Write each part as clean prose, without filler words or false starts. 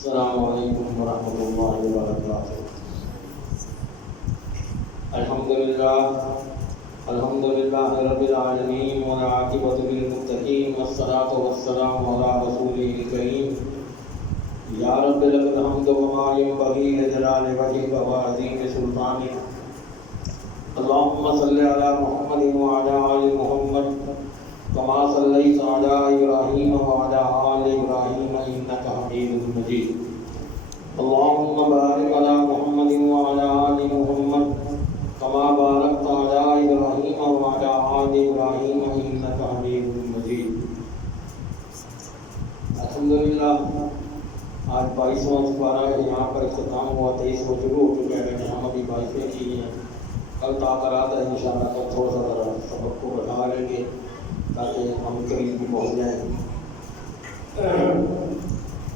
السلام علیکم ورحمۃ اللہ وبرکاتہ۔ الحمد للہ رب العالمین والعاقبۃ للمتقین والصلاۃ والسلام علی رسولہ الکریم۔ یا رب لک الحمد وما ينبغي لجلال وجهك وعظیم سلطانک۔ اللهم صل علی محمد وعلی آل محمد كما صليت على إبراهيم وعلى آل إبراهيم إنك حميد مجيد۔ اللهم بارك على محمد وعلى آل محمد كما باركت على إبراهيم وعلى آل إبراهيم إنك حميد مجيد۔ الحمدللہ آج 22واں سپارہ یہاں پر اختتام ہوا، 23 شروع ہو چکے ہیں، ہم ابھی 22 کی ہیں۔ کل تاخیرات ہے، انشاءاللہ کل تھوڑا سا ذرا سبق کو بڑھا لیں گے تاکہ ہم قریب بھی پہنچ جائیں۔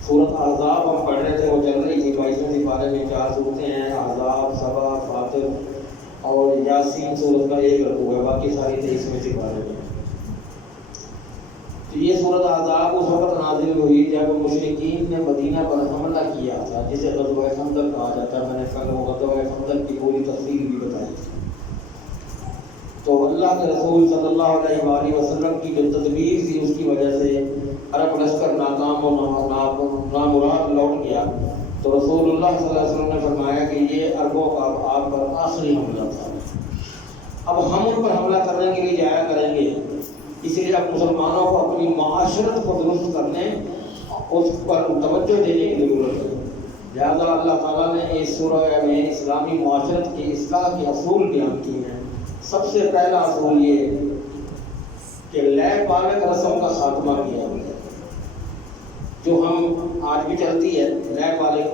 سورۃ احزاب ہم پڑھ رہے تھے، وہ چل رہی تھی 22ویں سپارے میں 4 صورتیں ہیں، احزاب، سبا، فاطر اور یاسین سورت کا ایک رکوع ہے، باقی ساری 23ویں سپارے میں۔ تو یہ سورۃ احزاب اس وقت نازل ہوئی جب مشرکین نے مدینہ پر حملہ کیا تھا، جسے غزوہ خندق کہا جاتا ہے۔ میں نے کل وہ غزوہ خندق کی پوری تفصیل بھی بتائی تھی۔ تو اللہ کے رسول صلی اللہ علیہ وآلہ وسلم کی جو تدبیر تھی، اس کی وجہ سے عرب لشکر ناکام و نامراد لوٹ گیا۔ تو رسول اللہ صلی اللہ علیہ وسلم نے فرمایا کہ یہ عربوں کا آپ پر آخری حملہ تھا، اب ہم ان پر حملہ کرنے کے لیے جایا کریں گے، اس لیے اب مسلمانوں کو اپنی معاشرت کو درست کرنے، اس پر توجہ دینے کی ضرورت ہے۔ لہٰذا اللہ تعالیٰ نے اس سورہ میں اسلامی معاشرت کی اصلاح کے اصول بیان کیے ہیں۔ سب سے پہلا اصول یہ کہ لے پالک رسم کا خاتمہ کیا گیا، جو ہم آج بھی چلتی ہے لے پالک،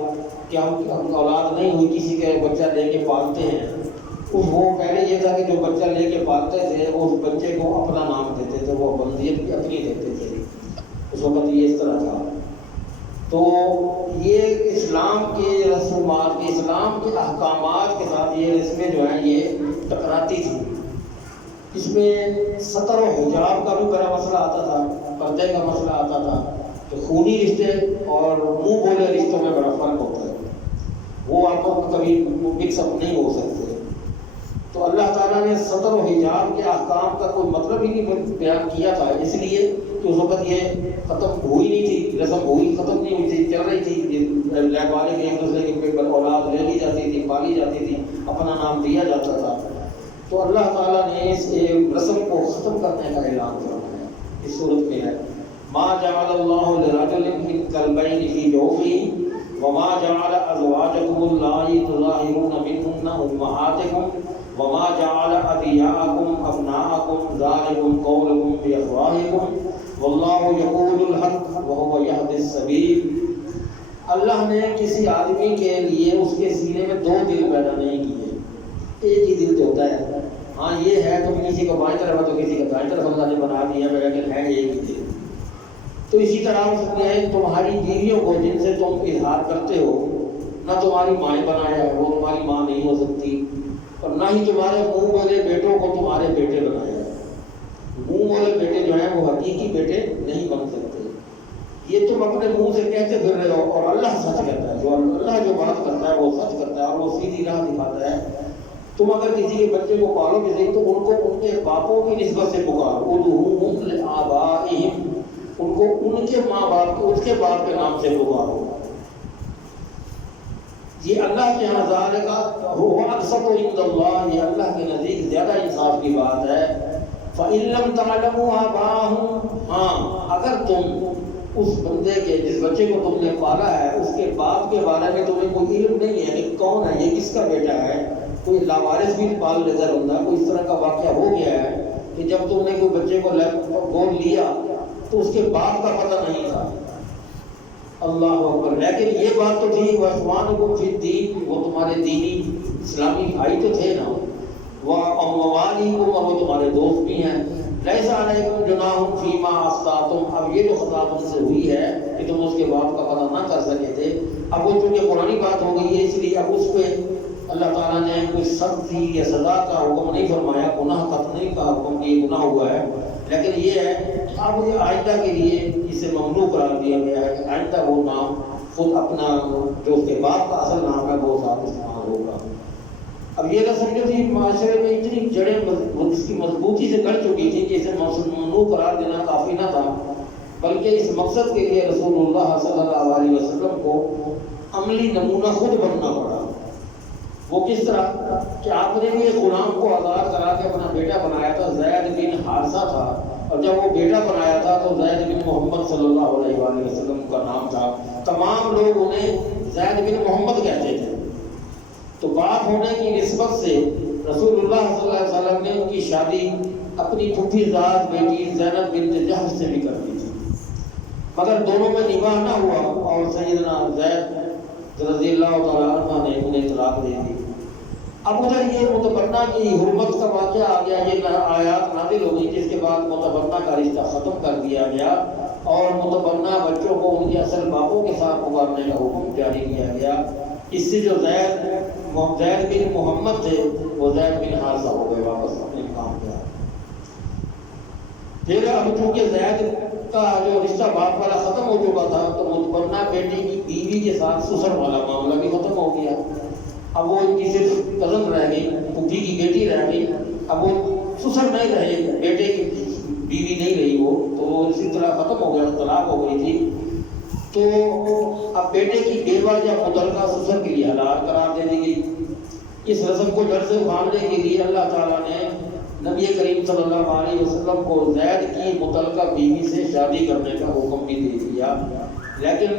کہ ہم اولاد نہیں ہوئی کسی کے بچہ لے کے پالتے ہیں۔ وہ پہلے یہ تھا کہ جو بچہ لے کے پالتے تھے اس بچے کو اپنا نام دیتے تھے، وہ بلدیت بھی اپنی دیتے تھے، اس وقت یہ اس طرح تھا۔ تو یہ اسلام کے رسومات، اسلام کے احکامات کے ساتھ یہ رسمیں جو ہیں یہ ٹکراتی تھی۔ اس میں ستر و حجاب کا بھی بڑا مسئلہ آتا تھا، پردے کا مسئلہ آتا تھا، تو خونی رشتے اور منہ بولے رشتوں میں بڑا فرق ہوتا ہے، وہ آپ کو کبھی مکس اپ نہیں ہو سکتے۔ تو اللہ تعالیٰ نے ستر و حجاب کے احکام کا کوئی مطلب ہی نہیں بیان کیا تھا، اس لیے کہ اس وقت یہ ختم ہوئی نہیں تھی، رسم ہوئی ختم نہیں ہوئی تھی، چل رہی تھی۔ لے والے ایک دوسرے کے پیپر اولاد لے لی جاتی تھی، پالی جاتی تھی، اپنا نام دیا جاتا تھا۔ تو اللہ تعالیٰ نے اس رسم کو ختم کرنے کا اعلان فرمایا۔ اس صورت میں ہے ما جعل اللہ لرجل من قلبین فی جوفہ وما جعل ازواجکم اللاتی تظاہرون منہن امہاتکم وما جعل ادعیاءکم ابناءکم ذالکم قولکم بافواہکم واللہ یقول الحق وہو یہدی السبیل۔ اللہ نے کسی آدمی کے لیے اس کے سینے میں 2 دل پیدا نہیں کیے، ایک ہی دل تو ہوتا ہے۔ ہاں یہ ہے تو کسی کو بائیں طرف ہے تو کسی کا دائیں طرف اللہ نے بنا دیا، لیکن ہے ایک ہی دل۔ تو اسی طرح تمہاری بیویوں کو جن سے تم اظہار کرتے ہو، نہ تمہاری مائیں بنایا ہے، وہ تمہاری ماں نہیں ہو سکتی، اور نہ ہی تمہارے منہ بولے بیٹوں کو تمہارے بیٹے بنایا ہے۔ منہ بولے بیٹے جو ہیں وہ حقیقی بیٹے نہیں بن سکتے۔ یہ تم اپنے منہ سے کہتے پھر رہے ہو، اور اللہ سچ کہتا ہے، جو اللہ جو بات کرتا ہے وہ سچ کرتا ہے اور وہ سیدھی راہ دکھاتا ہے۔ تم اگر کسی کے بچے کو پالو گے تو ان کو ان کے باپوں کی نسبت سے پکارو، ادعوہم لآبائہم، ان کو ان کے ماں باپ کو اس کے باپ کے نام سے پکارو۔ یہ اللہ کے یہاں ذالک هو اقسط عند اللہ، یہ اللہ کے نزدیک زیادہ انصاف کی بات ہے۔ فإن لم تعلموا آباءهم، ہاں اگر تم اس بندے کے جس بچے کو تم نے پالا ہے اس کے باپ کے بارے میں تمہیں کوئی علم نہیں ہے کہ کون ہے، یہ کس کا بیٹا ہے، کوئی لاوارث بھی پال نظر ہوتا ہے، کوئی اس طرح کا واقعہ ہو گیا ہے کہ جب تم نے کوئی بچے کو گود لیا تو اس کے باپ کا پتہ نہیں تھا، اللہ اکبر۔ لیکن یہ بات تو تھی وَإِخْوَانُكُمْ فِي الدِّينِ، وہ تمہارے دینی اسلامی بھائی تو تھے نا، وَمَوَالِيكُمْ، اور وہ تمہارے دوست بھی ہیں۔ لَيْسَ عَلَيْكُمْ جُنَاحٌ فِيمَا أَخْطَأْتُمْ، اب یہ جو خطا تم سے ہوئی ہے کہ تم اس کے باپ کا پتہ نہ کر سکے تھے، اب وہ چونکہ قرآنی بات ہو گئی ہے، اس لیے اب اس پہ اللہ تعالیٰ نے کوئی سختی یا سزا کا حکم نہیں فرمایا، گناہ قتل نہیں کا حکم کہ یہ گناہ ہوا ہے، لیکن یہ ہے اب یہ آئندہ کے لیے اسے ممنوع قرار دیا گیا ہے کہ آئندہ وہ نام خود اپنا جو اس کے باپ کا اصل نام ہے وہ ساتھ استعمال ہوگا۔ اب یہ رسم جو تھی معاشرے میں اتنی جڑیں اس کی مضبوطی سے گڑ چکی تھی کہ اسے ممنوع قرار دینا کافی نہ تھا، بلکہ اس مقصد کے لیے رسول اللہ صلی اللہ علیہ وسلم کو عملی نمونہ خود بننا پڑا۔ وہ کس طرح کہ آپ نے بھی ایک غلام کو آزاد کرا کے اپنا بیٹا بنایا تھا، زید بن حارثہ تھا، اور جب وہ بیٹا بنایا تھا تو زید بن محمد صلی اللہ علیہ وآلہ وسلم کا نام تھا۔ تمام لوگ انہیں زید بن محمد کہتے تھے۔ تو باپ ہونے کی نسبت سے رسول اللہ صلی اللہ علیہ وسلم نے ان کی شادی اپنی پھوپھی زاد بیٹی زینب بنت جحش سے بھی کر دی تھی، مگر دونوں میں نکاح نہ ہوا اور سیدنا زید رضی اللہ تعالیٰ عنہ نے انہیں طلاق دے دی۔ اب ادھر یہ متبنہ کی حرمت کا واقعہ آ گیا، یہ آیات نازل ہو گئی جس کے بعد متبنہ کا رشتہ ختم کر دیا گیا اور متبنہ بچوں کو ان کے اصل باپوں کے ساتھ پکارنے کا حکم جاری کیا گیا۔ اس سے جو زید بن محمد تھے وہ زید بن حارثہ ہو گئے، واپس اپنے کام کیا۔ پھر اب چونکہ زید کا جو رشتہ باپ والا ختم ہو چکا تھا تو متبنہ بیٹی کی بیوی کے ساتھ سسر والا معاملہ بھی ختم ہو گیا۔ اب وہ ان کی صرف کزن رہ گئی، پھوپھی کی بیٹی رہ گئی، اب وہ سسر نہیں رہے، بیٹے کی بیوی نہیں رہی، وہ تو اسی طرح ختم ہو گیا، طلاق ہو گئی تھی۔ تو اب بیٹے کی بیوہ یا متعلقہ سسر کے لیے حلال قرار دے دی گئی۔ اس رسم کو جڑ سے اکھاڑنے کے لیے اللہ تعالیٰ نے نبی کریم صلی اللہ علیہ وسلم کو زید کی متعلقہ بیوی سے شادی کرنے کا حکم بھی دے دیا، لیکن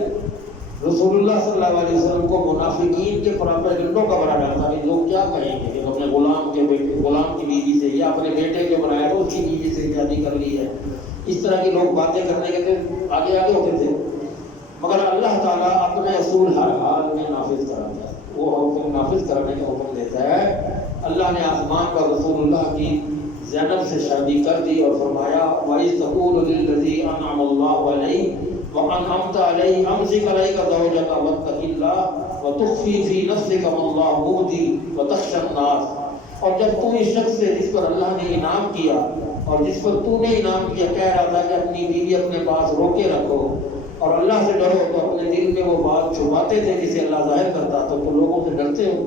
رسول اللہ صلی اللہ علیہ وسلم کو منافقین کے پراپیگنڈوں کا بڑا ڈر تھا کہ لوگ کیا کہیں گے کہ اپنے غلام کی بیوی سے یا اپنے بیٹے جو بنایا تو اس کی بیوی سے شادی کر لی ہے۔ اس طرح کی لوگ باتیں کرنے کے تھے، آگے ہوتے تھے، مگر اللہ تعالیٰ اپنے اصول ہر حال میں نافذ کراتا ہے، وہ حکم نافذ کرنے کا حکم دیتا ہے۔ اللہ نے آسمان پر رسول اللہ کی زینب سے شادی کر دی اور فرمایا وَإِذْ تَقُولُ لِلَّذِي أَنْعَمَ اللَّهُ عَلَيْهِ وَأَنْعَمْتَ عَلَيْهِ أَمْسِكْ عَلَيْكَ زَوْجَكَ وَاتَّقِ اللَّهَ وَتُخْفِي فِي نَفْسِكَ مَا اللَّهُ مُبْدِيهِ وَتَخْشَى النَّاسَ، اور جب تو اس شخص سے جس پر اللہ نے انعام کیا اور جس پر تو نے انعام کیا کہہ رہا تھا کہ اپنی بیوی اپنے پاس روکے رکھو اور اللہ سے ڈرو، تو اپنے دل میں وہ بات چھپاتے تھے جسے اللہ ظاہر کرتا تو لوگوں سے ڈرتے ہو،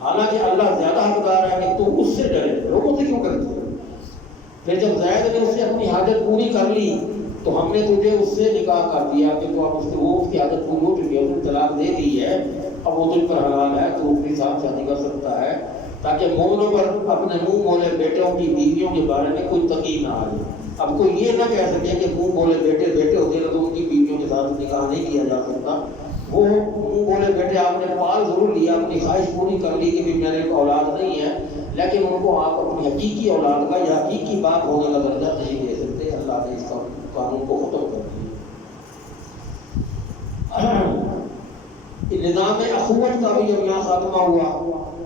حالانکہ اللہ زیادہ حقدار ہے کہ تو اس سے ڈرے، لوگوں سے کیوں کرتے ہو؟ پھر جب زید نے اس سے اپنی حاجت پوری کر لی تو ہم نے تجھے اس سے نکاح کر دیا کہ تو اب اس کی حاجت پوری ہو چکی ہے، اس نے طلاق دے دی ہے، اب وہ تجھ پر حلال ہے، تو اس کے ساتھ شادی کر سکتا ہے، تاکہ مومنوں پر اپنے منہ بولے بیٹوں کی بیویوں کے بارے میں کوئی تقید نہ آئے۔ اب کوئی یہ نہ کہہ سکے کہ منہ بولے بیٹے ہوتے ہیں تو ان کی بیویوں کے ساتھ نکاح نہیں کیا جا سکتا۔ وہ منہ بولے بیٹے آپ نے پال ضرور لیا، اپنی خواہش پوری کر لی کہ بھی میرے اولاد نہیں ہے، لیکن ان کو آپ اپنی حقیقی اولاد کا یا حقیقی باپ ہونے کا درجہ نہیں دے سکتے۔ اللہ نے اس قانون کو ختم کر دیا۔ نظام اخوت کا بھی جب یہاں خاتمہ ہوا،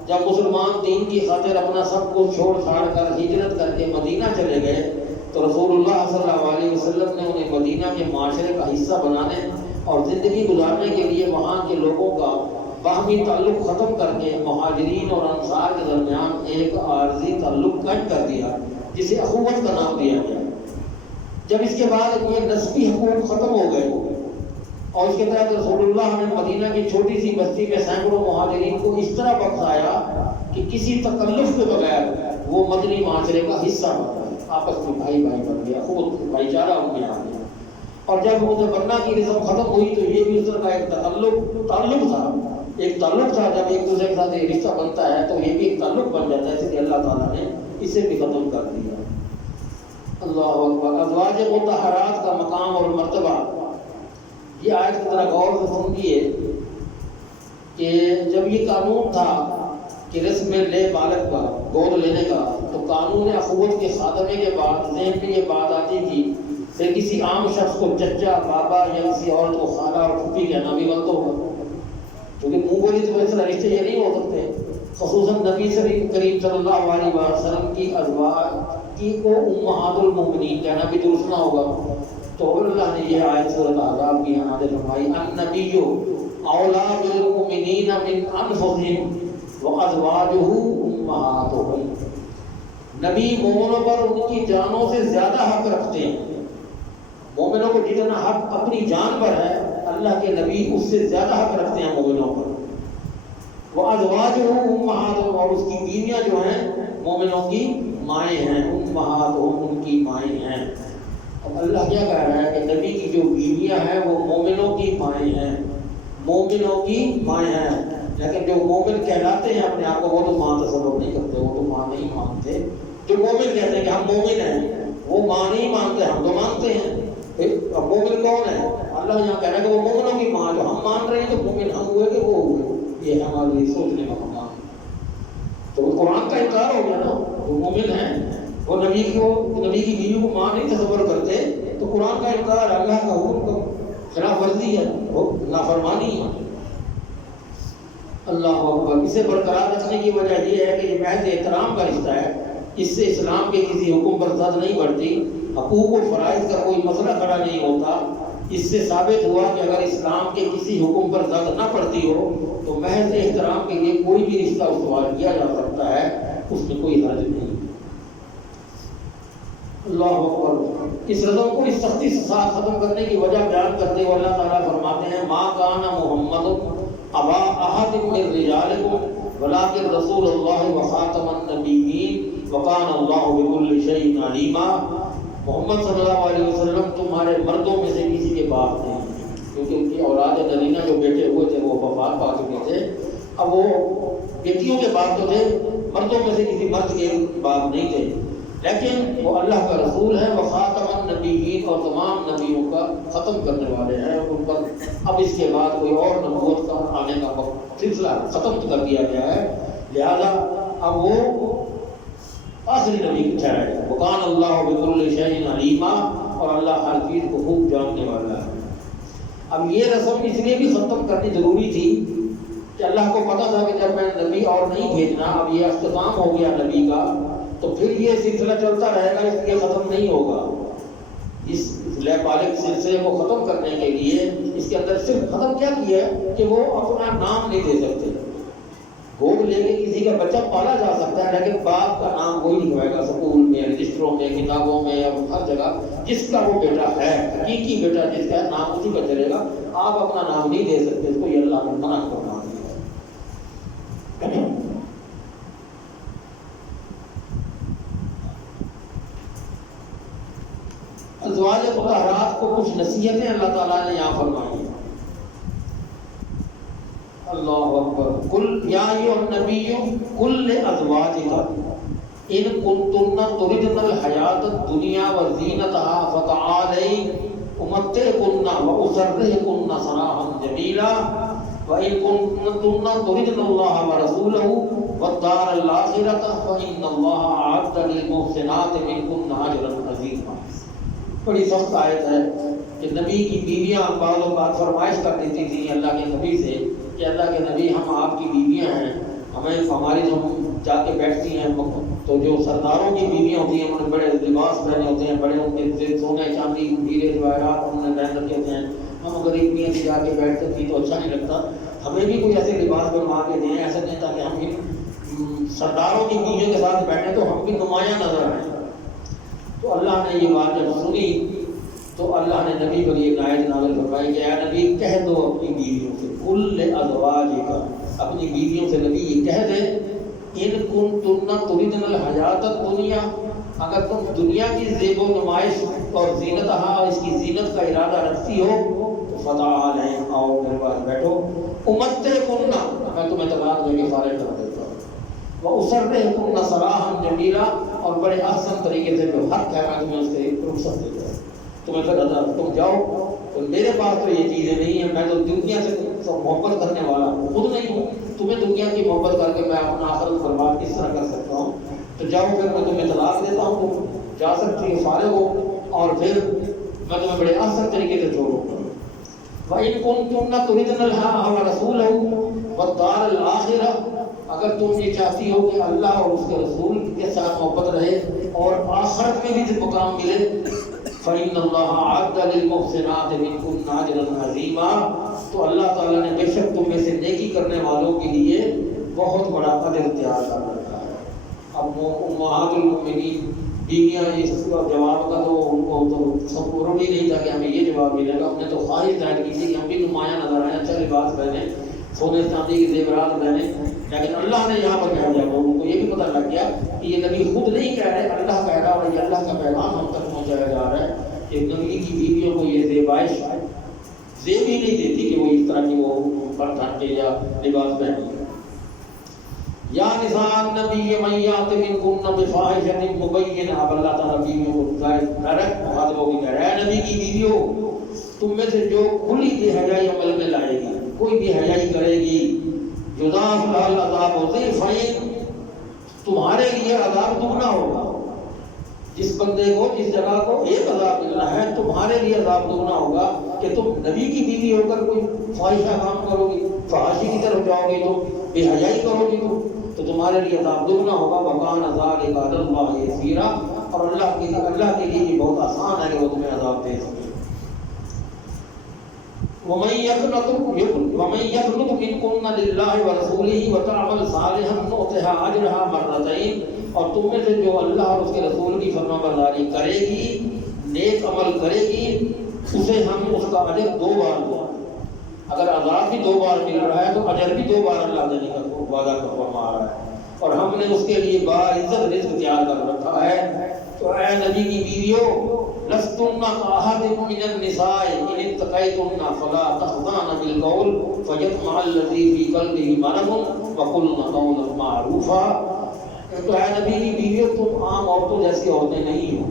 جب مسلمان دین کی خاطر اپنا سب کچھ چھوڑ چھاڑ کر ہجرت کر کے مدینہ چلے گئے تو رسول اللہ صلی اللہ علیہ وسلم نے انہیں مدینہ کے معاشرے کا حصہ بنانے اور زندگی گزارنے کے لیے وہاں کے لوگوں کا باہمی تعلق ختم کر کے مہاجرین اور انصار کے درمیان ایک عارضی تعلق قائم کر دیا جسے اخوت کا نام دیا گیا۔ جب اس کے بعد یہ نسبی حقوق ختم ہو گئے اور اس کے تحت رسول اللہ نے مدینہ کی چھوٹی سی بستی میں سینکڑوں مہاجرین کو اس طرح بخشایا کہ کسی تکلف کے بغیر وہ مدنی معاشرے کا حصہ بن گئے، آپس میں بھائی بن گیا، خود بھائی چارہ ان میں آ گیا۔ اور جب متبنہ کی رسم ختم ہوئی تو یہ بھی اس طرح کا ایک تعلق تھا، جب ایک دوسرے کے ساتھ ایک رشتہ بنتا ہے تو یہ بھی ایک تعلق بن جاتا ہے، اس لیے اللہ تعالیٰ نے اسے بھی ختم کر دیا۔ اللہ اکبر۔ ازواج مطہرات کا مقام اور مرتبہ، یہ آیت کی طرح غور سے سمجھیے کہ جب یہ قانون تھا کہ رسم لے بالغ کا گود لینے کا، تو قانون اخوت کے خاتمے کے بعد ذہن میں یہ بات آتی تھی کہ کسی عام شخص کو چچا، بابا یا کسی عورت کو خالہ اور پھوپھی کہنا بھی غلط ہوگا، کیونکہ منہ بولی تو اس طرح رشتے یہ نہیں ہو سکتے۔ خصوصاً نبی کریم صلی اللہ علیہ وسلم کی ازواج کی کو امہات المؤمنین کہنا بھی درست نہ ہوگا۔ تو اللہ نے یہ آیت سورۃ احزاب کی نازل فرمائی، النبی اولیٰ بالمؤمنین من انفسہم وازواجہ امہاتہم، نبی مومنوں پر ان کی جانوں سے زیادہ حق رکھتے ہیں۔ مومنوں کو جتنا حق اپنی جان پر ہے اللہ کے نبی اس سے زیادہ حق رکھتے ہیں مومنوں پر. وَأَزْوَاجُهُ أُمَّهَاتُهُمْ، اور اس کی بیویاں جو ہیں مومنوں کی مائیں ہیں. أُمَّهَاتُهُمْ، ان کی مائیں ہیں. اب اللہ کیا کہہ رہا ہے کہ نبی کی جو بیویاں ہیں وہ مومنوں کی مائیں ہیں، مومنوں کی مائیں ہیں. لیکن جو مومن کہلاتے ہیں اپنے آپ کو، وہ تو ماں تصور نہیں کرتے، وہ تو ماں نہیں مانتے. جو مومن کہتے ہیں کہ ہم مومن ہیں، وہ ماں نہیں مانتے، ہم تو مانتے ہیں. اب مومن کون ہے؟ اللہ یہاں کہہ رہا ہے کہ وہ مومنوں کی ماں. جو ہم مان رہے ہیں تو مومن ہم ہوئے کہ وہ ہوئے، یہ ہمارے لیے سوچنے کا مقام ہے. تو وہ قرآن کا انکار ہو گیا نا. وہ مومن ہیں، وہ نبی کی بیوی کو ماں نہیں تصور کرتے، تو قرآن کا انکار، اللہ کا حکم کا خلاف ورزی ہے، وہ نافرمانی ہے. اللہ اکبر. اسے برقرار رکھنے کی وجہ یہ ہے کہ یہ محض احترام کا رشتہ ہے. اس سے اسلام کے کسی حکم پر زد نہیں بڑھتی، حقوق و فرائض کا کوئی مسئلہ کھڑا نہیں ہوتا. اس سے ثابت ہوا کہ اگر اسلام کے کسی حکم پر زد نہ پڑتی ہو تو محض احترام کے لیے کوئی بھی رشتہ استوار کیا جا سکتا ہے، اس میں کوئی حرج نہیں. اللہ اکبر. اس رسم کو اس سختی سے ساتھ ختم کرنے کی وجہ بیان کرتے ہوئے اللہ تعالیٰ فرماتے ہیں: ما کان محمد ابا احد من رجالکم ولکن رسول اللہ وخاتم النبیین وکان اللہ بکل شیء علیما. محمد صلی اللہ علیہ وسلم تمہارے مردوں میں سے کسی کے باپ نہیں ہیں، کیونکہ ان کی اولاد نرینہ جو بیٹے ہوئے تھے وہ وفات پا چکے تھے. اب وہ بیٹیوں کے باپ تو تھے، مردوں میں سے کسی مرد کے باپ نہیں تھے، لیکن وہ اللہ کا رسول ہے. وخاتم النبیین، اور تمام نبیوں کا ختم کرنے والے ہیں. ان پر اب اس کے بعد کوئی اور نبوت کا آنے کا سلسلہ ختم کر دیا گیا ہے، لہذا اب وہ آخری نبی ٹھہرائے. وکان اللہ بکل شیء علیما، اور اللہ ہر چیز کو خوب جاننے والا ہے. اب یہ رسم اس لیے بھی ختم کرنی ضروری تھی کہ اللہ کو پتا تھا کہ جب میں نبی اور نہیں بھیجنا، اب یہ اختتام ہو گیا نبی کا، تو پھر یہ سلسلہ چلتا رہے گا، اس لیے ختم نہیں ہوگا. اس لیپالک سلسلے کو ختم کرنے کے لیے اس کے اندر صرف ختم کیا کیا ہے کہ وہ اپنا نام نہیں دے سکتے. گود لے کے کسی کا بچہ پالا جا سکتا ہے، لیکن باپ کا نام وہی لکھوائے گا اسکول میں، رجسٹروں میں، کتابوں میں، اب ہر جگہ جس کا وہ بیٹا ہے، حقیقی بیٹا جس کا نام اسی کا چلے گا. آپ اپنا نام نہیں دے سکتے، اس کو یہ اللہ نے منع فرما دیا. ازواج مطہرات کو کچھ نصیحتیں اللہ تعالیٰ نے یہاں فرمائی ہیں. اللہ اکبر. قل یا ایھا النبی قل لازواجک ان کنتن تردن الحیاۃ الدنیا وزینتها فتعالین امتعکن واسرحکن سراحا جمیلا وان کنتن تردن اللہ ورسولہ والدار الآخرۃ فإن اللہ اعد للمحسنات منکن اجرا عظیما. بڑی سخت آیت ہے کہ نبی کی بیویاں بعض اوقات فرمائش کر دیتی تھیں اللہ کے نبی سے کہ اللہ کے نبی ہم آپ کی بیویاں ہیں، ہمیں ہماری جو جا کے بیٹھتی ہیں تو جو سرداروں کی بیویاں ہوتی ہیں انہوں نے بڑے لباس پہنے ہوتے ہیں، بڑے ان کے سونے چاندی ہیرے جواہرات انہوں نے پہن رکھے ہوتے ہیں، ہم اگر ایک بیوی سے جا کے بیٹھتے تھی تو اچھا نہیں لگتا، ہمیں بھی کوئی ایسے لباس بنوا کے دیں، ایسا نہیں تھا کہ ہم بھی سرداروں کی بیویوں کے ساتھ بیٹھیں تو ہم بھی نمایاں نظر آئیں. تو اللہ نے یہ بات جب سنی تو اللہ نے نبی پر یہ آیت نازل فرمائی کہ اے نبی کہہ دو اپنی بیویوں سے، قل لازواجک، اپنی بیویوں سے نبی یہ کہہ دے، ان کنتن تردن الحیاۃ الدنیا، اگر تم دنیا کی زیب و نمائش اور زینتہا اور اس کی زینت کا ارادہ رکھتی ہو تو فتعالین، آؤ میرے پاس بیٹھو، امتعکن، میں تمہیں طلاق دے کے فارغ کر دیتا ہوں، واسرحکن سراحا جمیلا، اور بڑے احسن طریقے سے جو حق ہے میں تمہیں اس سے رخصت دیتا ہوں، تمہیں پھر تم جاؤ. تو میرے پاس تو یہ چیزیں نہیں ہیں، میں تو دنیا سے محبت کرنے والا ہوں، خود نہیں ہوں، تمہیں دنیا کی محبت کر کے میں اپنا آخرت برباد کس طرح کر سکتا ہوں. تو جاؤ پھر میں تمہیں طلاق دیتا ہوں، تم جا سکتی ہو، فارغ ہو، اور پھر میں تمہیں بڑے احسن طریقے سے چھوڑوں گا. وَإِن كُنتُنَّ تُرِدْنَ اللَّهَ وَرَسُولَهُ وَالدَّارَ الْآخِرَةَ، اگر تم یہ چاہتی ہو کہ اللہ اور اس کے رسول کے ساتھ محبت رہے اور آخرت میں بھی مقام ملے، فَإِنَّ اللَّهَ أَعَدَّ لِلْمُحْسِنَاتِ مِنكُنَّ أَجْرًا عَظِيمًا، تو اللہ تعالیٰ نے بے شک تم میں سے نیکی کرنے والوں کے لیے بہت بڑا اجر تیار کر رکھا ہے. اب امہات المؤمنین بیویاں اس جواب کا تو ان کو تو سپورٹ ہی نہیں تھا کہ ہمیں یہ جواب ملے گا. ہم نے تو خواہش ظاہر کی تھی کہ ہم بھی نمایاں نظر آئیں, اچھا لباس پہنیں, سونے چاندی کے زیورات پہنیں, لیکن اللہ نے یہاں پر کہہ دیا تو ان کو یہ بھی پتہ لگ گیا کہ یہ نبی خود نہیں کہہ رہے, اللہ کہہ رہا, اور یہ اللہ کا پیغام ہم تک پہنچایا جا رہا ہے. ایک نبی کی بیویوں کو یہ زیبائش زیب ہی نہیں دیتی کہ وہ اس طرح کی وہ پردھان کے یا لباس پہنے. یا نساء النبی من یات منکن بفاحشۃ مبینہ, اب اللہ تعالیٰ بیویوں کو ڈائریکٹ مخاطبوں کی کہہ رہا ہے, نبی کی بیویوں تم میں سے جو کھلی بے حیائی عمل میں لائے گی, کوئی بے حیائی کرے گی, یضاعف لها العذاب ضعفین, تمہارے لیے عذاب دگنا ہوگا. جس بندے کو جس جگہ کو ایک عذاب ملنا ہے, تمہارے لیے عذاب دگنا ہوگا کہ تم نبی کی بیوی ہو کر کوئی فاحشہ کام کرو گی, فحاشی کی طرف جاؤ گی, تم بے حیائی کرو گی تو تمہارے لیے عذاب دگنا ہوگا. وکان ذلک علی اللہ یسیرا, اور اللہ کے لیے یہ بہت آسان ہے کہ وہ تمہیں عذاب دے سکے. ومن يقنط منكن لله ورسوله وتعمل صالحا نؤتها اجرها مرتين, اور تم میں سے جو اللہ اور اس کے رسول کی فرما برداری کرے گی, نیک عمل کرے گی, اسے ہم اس کا اجر 2 بار دیں. اگر عذاب بھی 2 بار مل رہا ہے تو اجر بھی 2 بار اللہ دینے کا وعدہ فرما رہا ہے, اور ہم نے اس کے لیے باعزت رزق تیار کر رکھا ہے. تو اے نبی کی بیویوں, لستن كأحد من النساء إن اتقيتن فلا تخضعن بالقول فيطمع الذي في قلبه مرض وقلن قولا معروفا. تو اے نبی کی بیویوں, تم عام عورتوں جیسی عورتیں نہیں ہو,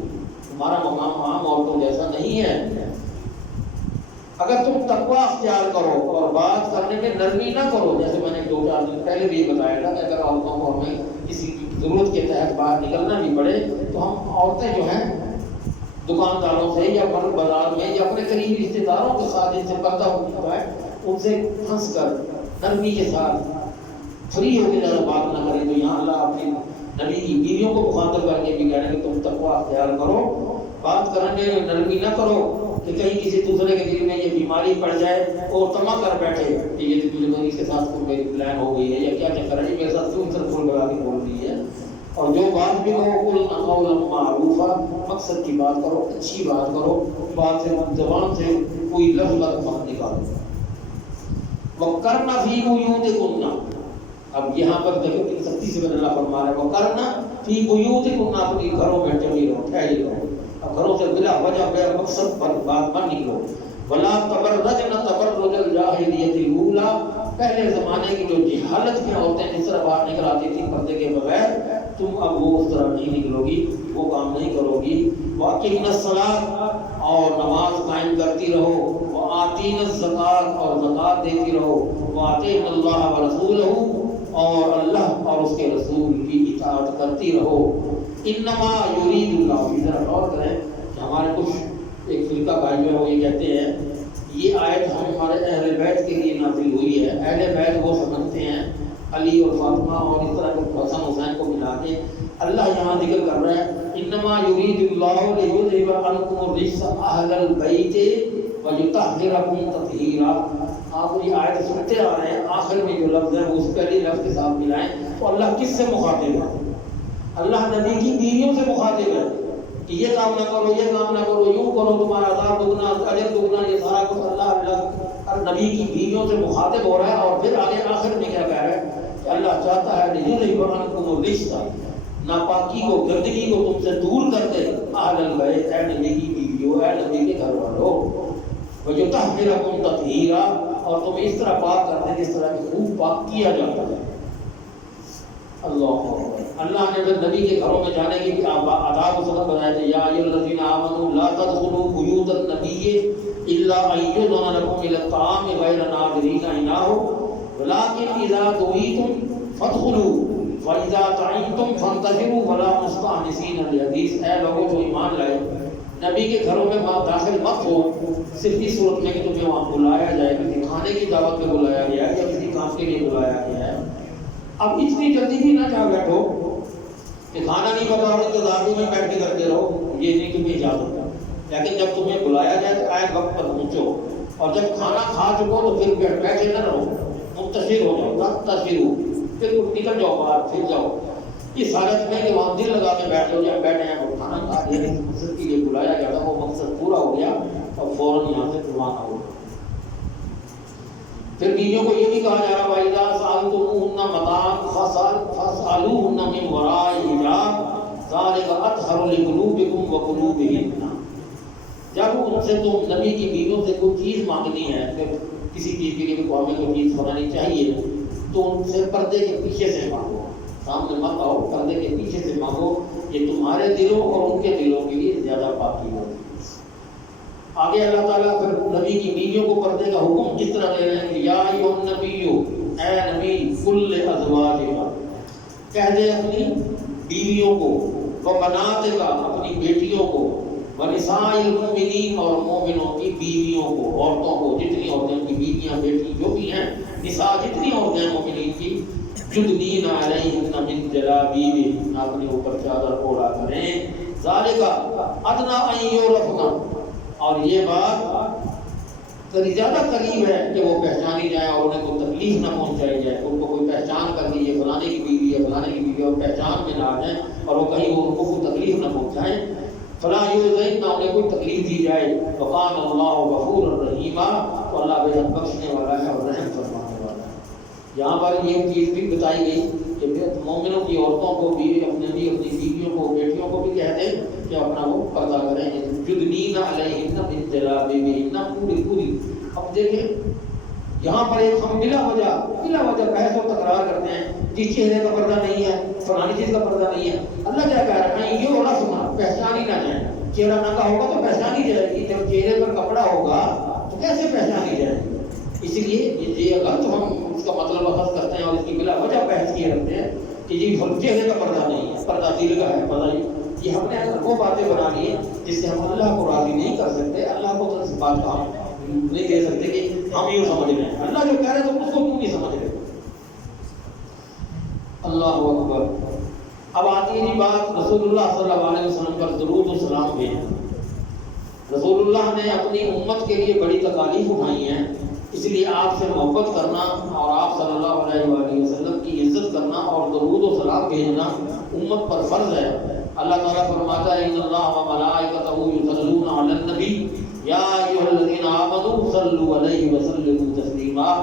تمہارا مقام عام عورتوں جیسا نہیں ہے. اگر تم تقوی اختیار کرو اور بات کرنے میں نرمی نہ کرو, جیسے میں نے 2-4 دن پہلے بھی بتایا تھا کہ اگر عورتوں کو ہمیں کسی ضرورت کے تحت باہر نکلنا بھی پڑے تو ہم عورتیں جو ہیں دکانداروں سے یا بازار میں یا اپنے قریبی رشتے داروں کے ساتھ جن سے پردہ ہوتا ہے ان سے ہنس کر نرمی کے ساتھ فری ہو کے زیادہ بات نہ کریں. تو یہاں اللہ اپنی نبی کی بیویوں کو مخاطب کر کے بھی کہہ رہے ہیں کہ تم تقوی اختیار کرو, بات کرنے میں نرمی نہ کرو کہ کہیں کسی دوسرے کے دل میں یہ بیماری پڑ جائے اور تما کر بیٹھے کہ یہ تو اس کے ساتھ کوئی میری پلان ہو گئی ہے یا کیا چکر ہے, میرے ساتھ کیوں اس طرح پھول لگا کے بول رہی ہے. اور جو بات بھی کہو قلنا قولا معروفا, مقصد کی بات کرو, اچھی بات کرو, بات سے زبان سے کوئی لفظ مت نکالو. وقرنا فی بیوتکن, اب یہاں پر دیکھو کہ سختی سے اللہ فرما رہا ہے وقرنا فی بیوتکن, اپنی گھروں میں ٹھہری رہو, ٹھہری رہو, اب گھروں سے بلا وجہ بغیر مقصد پر بات مت نکلو. ولا تبرجن تبرج الجاہلیۃ الاولی, پہلے زمانے کی جو جہالت کی عورتیں جس طرح باہر نکل آتی تھیں پردے کے بغیر, تم اب وہ اس طرح نہیں نکلو گی, وہ کام نہیں کرو گی. وَأَقِمْنَ الصَّلَاةَ, اور نماز قائم کرتی رہو. وَآتِينَ الزَّكَاةَ, اور زکات دیتی رہو. وَأَطِيعْنَ اللَّهَ وَرَسُولَهُ, اور اللہ اور اس کے رسول کی اطاعت کرتی رہو. انما یرید اللہ, ذرا غور کریں کہ ہمارے کچھ ایک فرقہ بھائی جو ہے وہ یہ کہتے ہیں یہ آیت ہمارے اہل بیت کے لیے نازل ہوئی ہے. اہل بیت وہ سمجھتے ہیں علی اور فاطمہ اور اس طرح کے حسن حسین کو ملا کے. اللہ یہاں ذکر کر رہا ہے انما یرید اللہ لیذھب عنکم الرجس اہل البیت ویطہرکم تطہیرا. آپ یہ آیت سنتے آ رہے ہیں, آخر میں جو لفظ ہے وہ اس پہلے لفظ کے ساتھ ملائیں. تو اللہ کس سے مخاطب ہے؟ اللہ نبی کی بیویوں سے مخاطب ہے کہ یہ کام نہ کرو, یہ کام نہ کرو, یوں کرو, تمہارا عذاب دگنا, اجر دگنا. یہ سارا کچھ اللہ نبی کی بیویوں سے مخاطب ہو رہا ہے. اور پھر آگے آخر میں کیا کہہ رہا ہے کہ اللہ چاہتا ہے لیذھب عنکم الرجس, ناپاکی کو, گندگی کو تم سے دور کر دے. اہل البیت, اے نبی کی بیویوں, اے نبی کے گھر والوں. ویطہرکم تطہیرا, اور تم اس طرح پاک کر دیں جس طرح کہ خوب پاک کیا جاتا ہے. اللہ نے پھر نبی کے گھروں میں جانے کی بھی آداب و سبق بتائے تھے. یا ایھا الذین آمنوا لا تدخلوا بیوت النبی الا ان یؤذن لکم الی الطعام غیر ناظرین اناہ ولکن اذا دعیتم فادخلوا فاذا طعمتم فانتشروا ولا مستأنسین لحدیث. اے لوگوں جو ایمان لائے, نبی کے گھروں میں داخل مت ہو صرف اس صورت میں کہ تمہیں وہاں بلایا جائے, کسی کھانے کی دعوت میں بلایا گیا ہے یا کسی کام کے لیے بلایا گیا ہے. اب اتنی جلدی بھی نہ جا بیٹھو کہ کھانا نہیں پکا اور انتظار میں بیٹھ کے کرتے رہو, یہ نہیں تمہیں اجازت ہے. لیکن جب تمہیں بلایا جائے تو آئے وقت پر پہنچو, اور جب کھانا کھا چکو تو پھر بیٹھے نہ رہو, منتشر ہو جاؤ, تشرو, پھر نکل جاؤ باہر, پھر جاؤ. اس حالت میں کہ وہاں دل لگا کے بیٹھ جاؤ, جب بیٹھے ہیں وہ کھانا آنا تھا، یعنی اس مقصد کے لیے بلایا گیا تھا، وہ مقصد پورا ہو گیا اور فوراً یہاں سے روانہ ہو گیا۔ پھر بیویوں کو یہ بھی کہا جا رہا وَإِذَا سَأَلْتُمُوهُنَّ مَتَاعًا فَاسْأَلُوهُنَّ مِنْ وَرَاءِ حِجَابٍ ذَلِكَ أَطْهَرُ لِقُلُوبِكُمْ وَقُلُوبِهِنَّ۔ جب ان سے تم نبی کی بیویوں سے کوئی چیز مانگنی ہے، کہ کسی چیز کے لیے ہمیں کوئی چیز بنانی چاہیے، تو ان سے پردے کے پیچھے سے مانگو، سامنے مت آؤ، پردے کے پیچھے سے مانگو، یہ تمہارے دلوں اور ان کے دلوں کے لیے زیادہ پاکی ہوتی ہے۔ آگے اللہ تعالیٰ پھر نبی کی بیویوں کو پردے کا حکم کس طرح دے رہے ہیں کہ یا ایھا النبی، اے نبی، قل لازواجک، کہہ دے اپنی بیویوں کو، وبناتک، اپنی بیٹیوں کو، ونساء المؤمنین، اور مومنوں کی بیویوں کو، عورتوں کو، جتنی عورتیں کی بیویاں بیٹی جو بھی ہیں، نساء جتنی عورتیں مومنین کی، یدنین علیہن من جلابیبہن، اپنے اوپر چادر اوڑھا کریں، ذالک ادنیٰ ان یعرفن، اور یہ بات زیادہ قریب ہے کہ وہ پہچانی جائے اور انہیں کوئی تکلیف نہ پہنچائی جائے، ان کو کوئی پہچان کر لی یہ فلانے کی بیوی ہے، فلانے کی بیوی ہے، اور پہچان میں نہ آ جائیں اور وہ کہیں ان کو کوئی تکلیف نہ پہنچائیں، فلا یؤذین، نہ انہیں کوئی تکلیف دی جائے، وقان اللہ غفورا رحیما، تو اللہ بے حد بخشنے والا ہے اور رحم فرمانے والا ہے۔ یہاں پر یہ چیز بھی بتائی گئی کہ مومنوں کی عورتوں کو بھی، اپنی بیویوں کو، بیٹیوں کو بھی کہہ دیں کہ اپنا وہ پردہ کریں، یدنین علیہن من جلابیبہن، پوری۔ اب دیکھیں یہاں پر ایک ہم بلا وجہ بحث و تکرار کرتے ہیں، جس چہرے کا پردہ نہیں ہے، فلانی چیز کا پردہ نہیں ہے، اللہ کیا کہہ رہا ہے، یہ ہونا سنا پہچان ہی نہ جائے، چہرہ ننگا ہوگا تو پہچانی جائے گی، جب چہرے پر کپڑا ہوگا تو کیسے پہچانی جائے گی؟ اس لیے یہ غلط ہم اس کا مطلب اخذ کرتے ہیں اور اس کی بلا وجہ بحث کیے رکھتے ہیں کہ یہ چہرے کا پردہ نہیں ہے، پردہ دل کا ہے، پردہ یہ ہم نے وہ باتیں بنا لی ہیں جس سے ہم اللہ کو راضی نہیں کر سکتے، اللہ کو تو اس بات کا ہم نہیں دے سکتے کہ ہم یوں سمجھ رہے ہیں، اللہ جو کہہ رہے تو اس کو کیوں نہیں سمجھ رہے؟ اللہ اکبر۔ اب آتی ہے بات رسول اللہ صلی اللہ علیہ وسلم پر درود و سلام بھیجنا۔ رسول اللہ نے اپنی امت کے لیے بڑی تکالیف اٹھائی ہیں، اس لیے آپ سے محبت کرنا اور آپ صلی اللہ علیہ وآلہ وسلم کی عزت کرنا اور درود و سلام بھیجنا امت پر فرض ہے۔ اللہ تعالیٰ فرماتا ہے ان اللہ وملائکتہ یصلون علی النبی یا ایھا الذین آمنوا صلوا علیہ وسلموا تسلیما،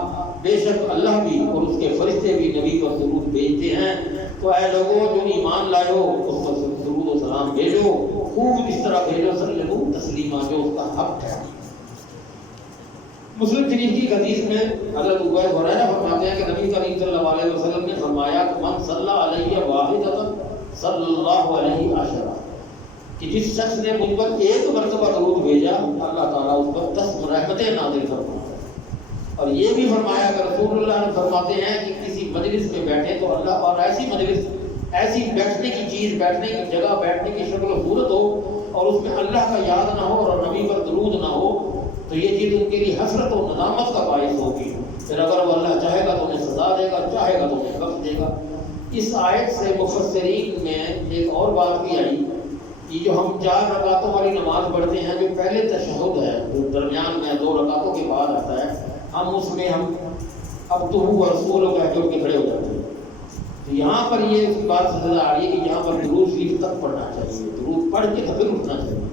بے شک اللہ بھی اور اس کے فرشتے بھی نبی پر درود بھیجتے ہیں، تو اے لوگوں جو ایمان لائے ہو اس پر درود و سلام بھیجو، خوب اس طرح بھیجو، سلموا تسلیما، جو اس کا حق ہے۔ مسلم شریف کی حدیث میں حضرت ابو ہریرہ فرماتے ہیں کہ نبی کریم صلی اللہ علیہ وسلم نے فرمایا من صلی علیہ واحدۃ صلی اللہ علیہ عشرہ، کہ جس شخص نے مجھ پر ایک مرتبہ درود بھیجا اللہ تعالیٰ اس پر 10 رحمتیں نازل فرماتا ہے۔ اور یہ بھی فرمایا کہ رسول اللہ نے فرماتے ہیں کہ کسی مجلس میں بیٹھے تو اللہ، اور ایسی مجلس، ایسی بیٹھنے کی چیز، بیٹھنے کی جگہ، بیٹھنے کی شکل و صورت ہو اور اس میں اللہ کا یاد نہ ہو اور نبی پر درود نہ ہو، تو یہ چیز ان کے لیے حسرت و ندامت کا باعث ہوگی۔ پھر اگر وہ اللہ چاہے گا تو انہیں سزا دے گا، چاہے گا تو انہیں بخش دے گا۔ اس آیت سے مفسرین میں ایک اور بات بھی آئی، یہ جو ہم 4 رکعتوں والی نماز پڑھتے ہیں، جو پہلے تشہد ہے، جو درمیان میں 2 رکعتوں کے بعد آتا ہے، ہم اس میں ہم اب تو ہوا رسولوں کہہ کے اٹھ کے کھڑے ہو جاتے ہیں، تو یہاں پر یہ بات نظر آ رہی ہے کہ یہاں پر درود شریف تک پڑھنا چاہیے، درود پڑھ کے پھر اٹھنا چاہیے۔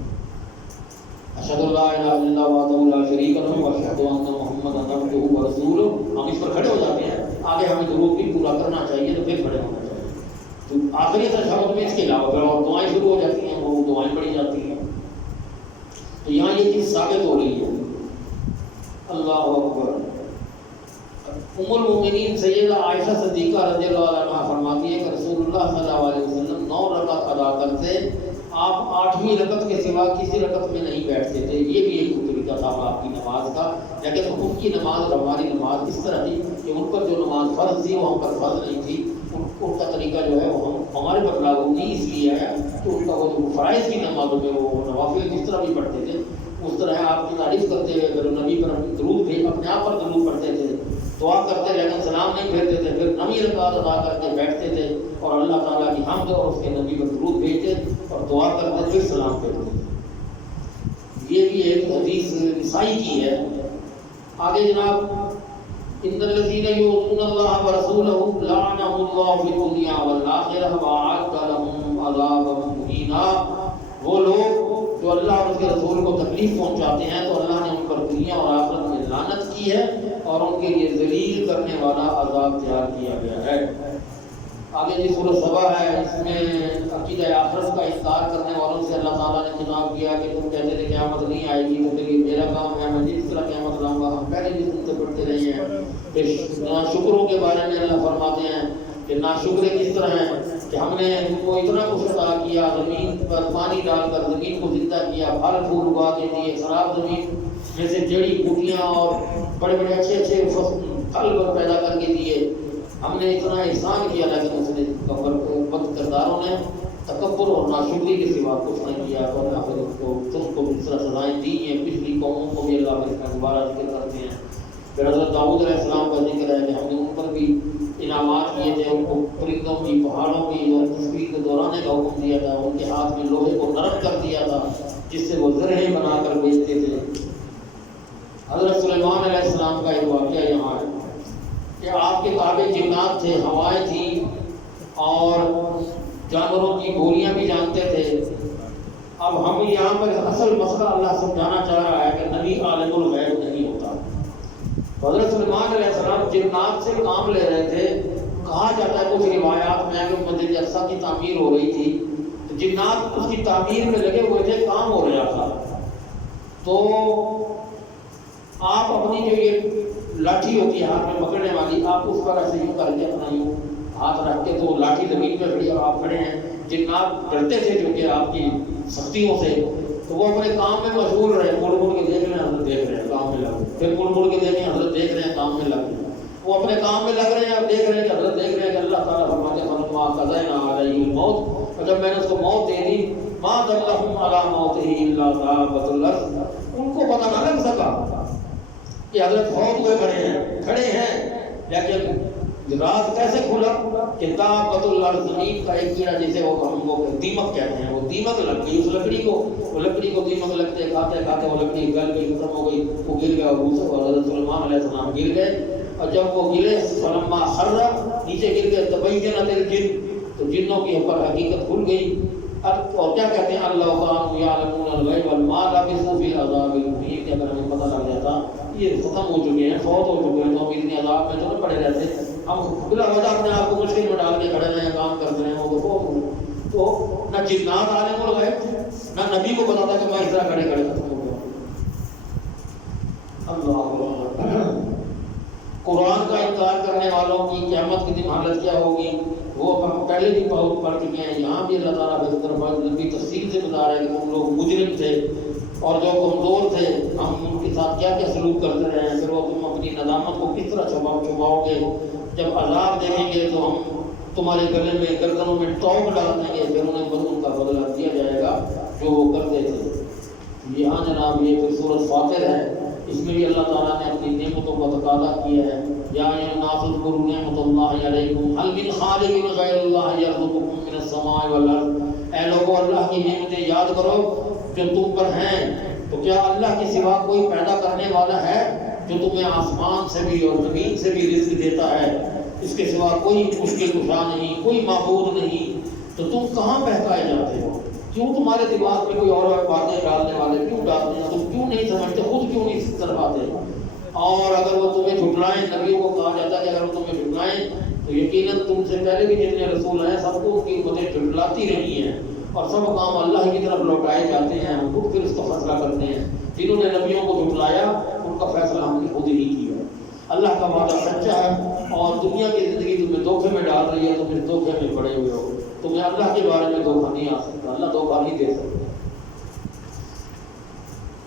اشہد ان لا الہ الا اللہ وحدہ لا شریک لہ واشہد ان محمدا عبدہ ورسولہ، ہم اس پر کھڑے ہو جاتے ہیں، آگے ہمیں درود بھی پورا کرنا چاہیے تو پھر کھڑے ہونا چاہیے۔ تو آخری تشہد میں اس کے علاوہ پھر اور دعائیں شروع ہو جاتی ہیں، وہ دعائیں پڑھی جاتی ہیں، تو یہاں یہ چیز ثابت ہو رہی ہے۔ اللہ اکبر۔ ام المؤمنین سیدہ عائشہ صدیقہ رضی اللہ عنہا فرماتی ہے کہ رسول اللہ صلی اللہ علیہ وسلم 9 رکعت ادا کرتے، آپ 8ویں رکعت کے سوا کسی رکعت میں نہیں بیٹھتے تھے، یہ بھی ایک طریقہ تھا آپ کی نماز کا، لیکن ان کی نماز اور ہماری نماز اس طرح تھی کہ ان پر جو نماز فرض تھی وہ ہم پر فرض نہیں تھی، ان کا طریقہ جو ہے وہ ہمارے پر لاگو نہیں اس لیے ہے کہ ان کا وہ جو فرائض کی نمازوں میں وہ نوافل جس طرح بھی پڑھتے تھے اس طرح آپ کی تعریف کرتے ہوئے پھر نبی پر درود بھی اپنے آپ پر درود پڑھتے تھے، دعا کرتے لیکن سلام نہیں پھیرتے تھے، پھر 9 رکعت ادا کر کے بیٹھتے تھے اور اللہ تعالیٰ کی حمد اور اس کے نبی پر درود بھیجتے اور دعا کرتے پھر سلام پھیرتے تھے۔ یہ بھی ایک حدیث نسائی کی ہے۔ آگے جناب، ان الذين يؤذون الله ورسوله لعنهم الله في الدنيا والآخرة وأعد لهم عذابا مهينا، وہ لوگ جو اللہ اور اس کے رسول کو تکلیف پہنچاتے ہیں تو اللہ نے ان پر دنیا اور آخرت میں لعنت کی ہے اور ان کے لیے ذلیل کرنے والا عذاب تیار کیا گیا ہے۔ آگے جی سورۃ سبا ہے، اس میں عقیدہ آخرت کا انکار کرنے والوں سے اللہ تعالیٰ نے خطاب کیا کہ تم کہتے تھے قیامت نہیں آئے گی، تو پھر میرا کام ہے، میں جس طرح قیامت لاؤں گا۔ ہم پہلے بھی سنتے پڑھتے رہے ہیں۔ پھر ناشکروں کے بارے میں اللہ فرماتے ہیں کہ ناشکرے کس طرح ہیں کہ ہم نے ان کو اتنا کچھ عطا کیا، زمین پر پانی ڈال کر زمین کو زندہ کیا، پھل پھول اگا کے دیے، خراب زمین میں سے جڑی بوٹیاں اور بڑے بڑے اچھے اچھے پھل پیدا کر کے دیے۔ ہم نے اتنا احسان کیا، لیکن اس نے بد کرداروں نے تکبر اور ناشکری کے سوا کچھ نہیں کیا، تو اللہ پھر اس کو اس طرح سزائیں دی ہیں۔ پچھلی قوموں کو بھی اللہ پھر دوبارہ ذکر کرتے ہیں۔ پھر حضرت داؤد علیہ السلام کا ذکر ہے کہ ہم نے ان پر بھی انعامات کیے تھے، ان کو پرندوں کی، پہاڑوں کی اور تصویر کو دورانے کا حکم دیا تھا، ان کے ہاتھ میں لوہے کو نرم کر دیا تھا جس سے وہ زرہیں بنا کر بیچتے تھے۔ حضرت سلیمان علیہ السلام کا ایک واقعہ یہاں ہے کہ آپ کے تابع جنات تھے، ہوائیں تھیں اور جانوروں کی بولیاں بھی جانتے تھے۔ اب ہم یہاں پر اصل مسئلہ اللہ سمجھانا چاہ رہا ہے کہ نبی عالم الغیب نہیں ہوتا۔ حضرت سلیمان علیہ السلام جنات سے کام لے رہے تھے۔ کہا جاتا ہے کچھ روایات میں کہ مسجد اقصیٰ کی تعمیر ہو رہی تھی، تو جنات اس کی تعمیر میں لگے ہوئے تھے، کام ہو رہا تھا۔ تو آپ اپنی جو یہ لاٹھی ہوتی ہے ہاتھ میں پکڑنے والی، آپ اس پر ایسے یوں کر کے اپنا یوں ہاتھ رکھ کے، تو لاٹھی زمین پہ کھڑی اور آپ کھڑے ہیں۔ جنات ڈرتے تھے جو کہ آپ کی سختیوں سے، تو وہ اپنے کام میں مشغول رہے، مڑ مڑ کے دیکھ رہے ہیں، حضرت دیکھ رہے ہیں، کام میں لگ، پھر مڑ مڑ کے دیکھیں، حضرت دیکھ رہے ہیں، کام میں لگ رہے ہیں۔ وہ اپنے کام میں لگ رہے ہیں، آپ دیکھ رہے ہیں کہ حضرت دیکھ رہے ہیں کہ اللہ تعالیٰ فرماتے ہیں فلما قضینا علیہ الموت، اور جب میں نے اس کو موت دے دی، ما دلهم علی موتہ الا دابۃ الارض، ان کو پتہ نہ لگ سکا کہ حضرت فوت ہوئے کھڑے ہیں، لیکن راز کیسے کھلا کہ دابۃ الارض، زمین کا ایک کیڑا جسے ہم وہ دیمک کہتے ہیں، وہ دیمک لگ گئی اس لکڑی کو، وہ لکڑی کو دیمک لگتے کھاتے کھاتے وہ لکڑی گل گئی، ختم ہو گئی، وہ گر گیا، اور حضرت سلیمان علیہ السلام گر گئے۔ اور جب وہ گرے فلما خر، نیچے گر گئے، تبینت الجن، تو جنوں کی اوپر حقیقت کھل گئی۔ اور کیا کہتے ہیں اللہ کانوا یعلمون الغیب ما لبثوا فی العذاب المہین، کہ اگر ہمیں پتہ لگ جاتا یہ ختم ہو چکے ہیں، فوت ہو چکے ہیں، تو ہم اتنے عذاب میں تو نہ پڑے رہتے، ہم بلا وجہ اپنے آپ کو مشکل میں ڈال کے کھڑے رہے ہیں، کام کرتے ہیں، وہ تو فوت ہو گئے۔ تو نہ جنات عالم الغیب تھے، نہ نبی کو پتا تھا کہ میں اس طرح کھڑے ختم ہو گیا۔ اللہ قرآن کا انکار کرنے والوں کی قیامت کے دن حالت کیا ہوگی وہ ہم پہلے بھی بہت پڑھ چکے ہیں۔ یہاں بھی اللہ تعالیٰ بے طرف لمبی تفصیل سے بتا رہے ہیں کہ تم لوگ مجرم تھے اور جو کمزور تھے، ہم ان کے ساتھ کیا کیا سلوک کرتے رہے ہیں، پھر وہ تم اپنی ندامت کو کس طرح چھپاؤ گے۔ جب عذاب دیکھیں گے تو ہم تمہارے گلے میں، گردنوں میں ٹوک ڈال دیں گے، پھر انہیں ان کا بدلہ دیا جائے گا جو وہ کرتے تھے۔ یہاں جناب یہ پھر سورۃ فاطر ہے، اس میں بھی اللہ تعالیٰ نے اپنی نعمتوں کا تقاضا کیا ہے۔ یا ایھا الناس اذکروا نعمت اللہ علیکم هل من خالق غیر اللہ یرزقکم من السماء والارض، اے لوگو اللہ کی نعمتیں یاد کرو جو تم پر ہیں، تو کیا اللہ کے سوا کوئی پیدا کرنے والا ہے جو تمہیں آسمان سے بھی اور زمین سے بھی رزق دیتا ہے؟ اس کے سوا کوئی مشکل کشا نہیں، کوئی معبود نہیں، تو تم کہاں بہکائے جاتے ہو؟ کیوں تمہارے دماغ میں کوئی اور باتیں ڈالنے والے کیوں ڈالتے ہیں؟ تم کیوں نہیں سمجھتے؟ خود کیوں نہیں طرف آتے؟ اور اگر وہ تمہیں جھٹلائیں، نبیوں کو کہا جاتا ہے کہ اگر وہ تمہیں جھٹلائیں تو یقیناً تم سے پہلے بھی جتنے رسول ہیں سب کو ان کی امتیں جھٹلاتی رہی ہیں، اور سب کام اللہ کی طرف لوٹائے جاتے ہیں، ہم خود پھر اس کا فیصلہ کرتے ہیں۔ جنہوں نے نبیوں کو جھٹلایا ان کا فیصلہ ہم نے خود ہی کیا۔ اللہ کا وعدہ سچا ہے، اور دنیا کی زندگی تمہیں دھوکے میں ڈال رہی ہے، تم اس دھوکے میں پڑے ہوئے ہو، تمہیں اللہ کے بارے میں دھوکہ نہیں آ سکتا، اللہ دھوکہ نہیں دے سکتا۔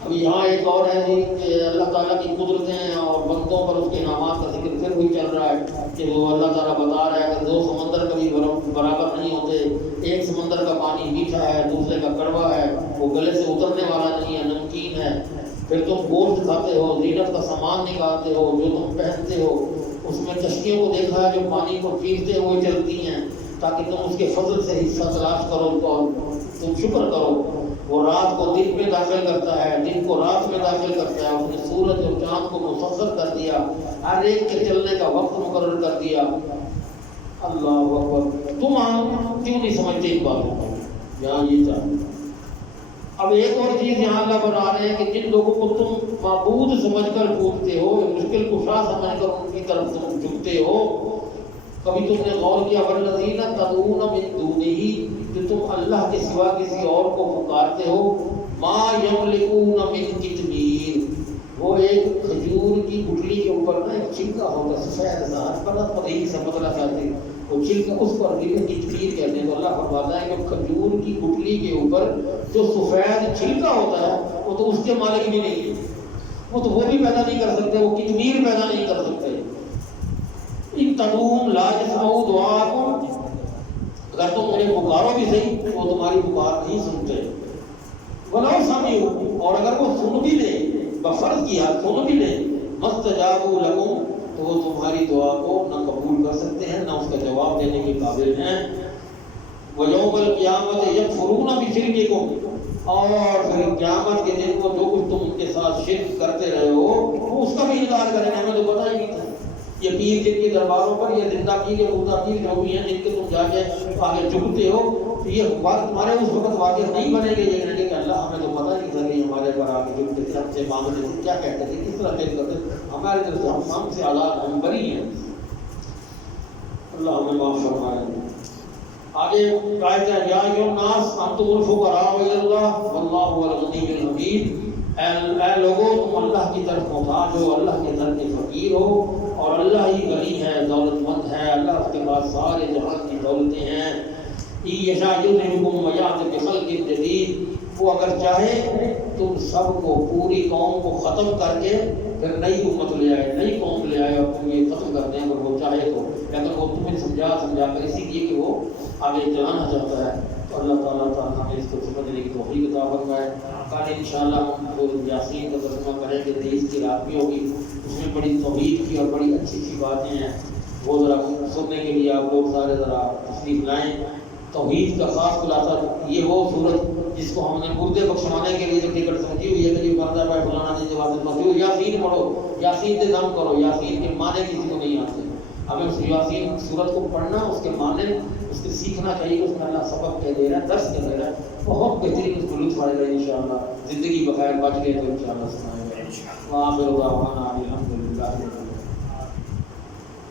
اب یہاں ایک اور ہے جی کہ اللہ تعالیٰ کی قدرتیں اور بندوں پر اس کے انعامات کا ذکر پھر وہی چل رہا ہے کہ وہ اللہ تعالیٰ بتا رہا ہے کہ دو سمندر کبھی برابر نہیں ہوتے، ایک سمندر کا پانی میٹھا ہے، دوسرے کا کڑوا ہے، وہ گلے سے اترنے والا نہیں ہے، نمکین ہے۔ پھر تم گوشت کھاتے ہو، زینت کا سامان نکالتے ہو، جو تم پہنتے ہو، اس میں کشتیوں کو دیکھا ہے جو پانی کو پیتے ہوئے چلتی ہیں تاکہ تم اس کے فضل سے حصہ تلاش کرو اور تم شکر کرو۔ وہ رات کو دن میں داخل کرتا ہے، دن کو رات میں داخل کرتا ہے، اس نے سورج اور چاند کو مسخر کر دیا، ہر ایک کے چلنے کا وقت مقرر کر دیا۔ اللہ اکبر، تم کیوں نہیں سمجھتے ان باتوں کو؟ یہاں یہ چاہیے اب ایک اور چیز یہاں اللہ بنا رہے ہیں کہ جن لوگوں کو تم معبود سمجھ کر پوجتے ہو، مشکل کشا سمجھ کر ان کی طرف تم جھکتے ہو، کبھی تم نے غور کیا والذین تدعون من دونہ، جو تم اللہ کے سوا کسی اور کو پکارتے ہو، ما یملکون من قطمیر، وہ ایک کھجور کی گٹلی کے اوپر نا ایک چھلکا ہوتا سفید ذات پر پتہ سے بدلنا چاہتے ہیں، وہ چھلکا اس پر بھی قطمیر کہتے ہیں۔ تو اللہ فرماتا ہے کہ کھجور کی گٹلی کے اوپر جو سفید چھلکا ہوتا ہے وہ تو اس کے مالک بھی نہیں ہے، وہ تو وہ بھی پیدا نہیں کر سکتے، وہ قطمیر پیدا نہیں کر سکتے۔ ان تدعون لا يسمعوا دعاءکم، اگر تم انہیں پکارو بھی صحیح وہ تمہاری پکار نہیں سنتے۔ ولو سمعوا، اور اگر وہ سن بھی لیں، بفرض کیا سن بھی لیں، مستجابوا لکم، تو وہ تمہاری دعا کو نہ قبول کر سکتے ہیں نہ اس کا جواب دینے کے قابل ہیں۔ وَيَوْمَ الْقِيَامَةِ يَكْفُرُونَ بِشِرْكِكُمْ، اور پھر قیامت کے دن کو جو کچھ تم ان کے ساتھ شرک کرتے رہے ہو وہ اس کا بھی انکار کریں گے، ہمیں تو پتہ ہی نہیں تھا۔ یہ پیر جن کے درباروں پر یہ زندہ پیر یا مردہ پیر جو بھی ہیں جن کے تم جا کے آگے جھکتے ہو، تو یہ بات تمہارے اس وقت واقع نہیں بنے گی، یہ کہیں گے کہ اللہ ہمیں تو پتہ نہیں تھا کہ ہمارے پر آگے جھکتے تھے، ہم سے مانگتے تھے، کیا کہتے تھے، کس طرح پیش کرتے تھے، ہمارے طرف سے ہم سے آزاد، ہم بری ہیں۔ اللہ ہمیں معاف فرمائے۔ آگے آیت ہے یا ایھا الناس انتم الفقراء الی اللہ واللہ هو الغنی الحمید، اے لوگوں تم اللہ کی طرف محتاج ہو، اللہ کے در کے فقیر ہو، اور اللہ ہی غنی ہے، دولت مند ہے، اللہ اس کے پاس سارے جہان کی دولتیں ہیں۔ یشاء یذہبکم ویأتی بخلق جدید، وہ اگر چاہے تم سب کو پوری قوم کو ختم کر کے پھر نئی امت لے آئے، نئی قوم لے آئے اور تم یہ ختم کر دیں اگر وہ چاہے تو، لیکن وہ تمہیں سمجھا کر اسی لیے کہ وہ آگے چلانا چاہتا ہے۔ تو اللہ تعالیٰ ہمیں اس کو سمجھنے کی توفیق عطا فرمائے۔ کل انشاءاللہ ہم یاسین کا ترجمہ کریں گے، 23 کی رات بھی ہوگی، اس میں بڑی توحید کی اور بڑی اچھی اچھی باتیں ہیں، وہ ذرا سننے کے لیے آپ لوگ سارے ذرا تشریف لائیں۔ توحید کا خاص خلاصہ یہ وہ صورت جس کو ہم نے مردے بخشوانے کے لیے جو ٹکٹ سمجھی ہوئی ہے کہ جو مردہ بھائی فلانا دن جواب مجھو یاسین پڑھو، یاسین سے دم کرو، یاسین کے معنی کسی کو نہیں آتے، ہمیں اس یاسین صورت کو پڑھنا، اس کے معنی اس کے سیکھنا چاہیے، اس میں اللہ سبق کہہ دے رہا ہے، درس کہہ دے رہا ہے، بہت بہترین اس کو لطف آئے گا انشاءاللہ، زندگی بخیر بچ گئے تو انشاءاللہ سنائیں گے۔ وآخر دعوانا الحمدللہ۔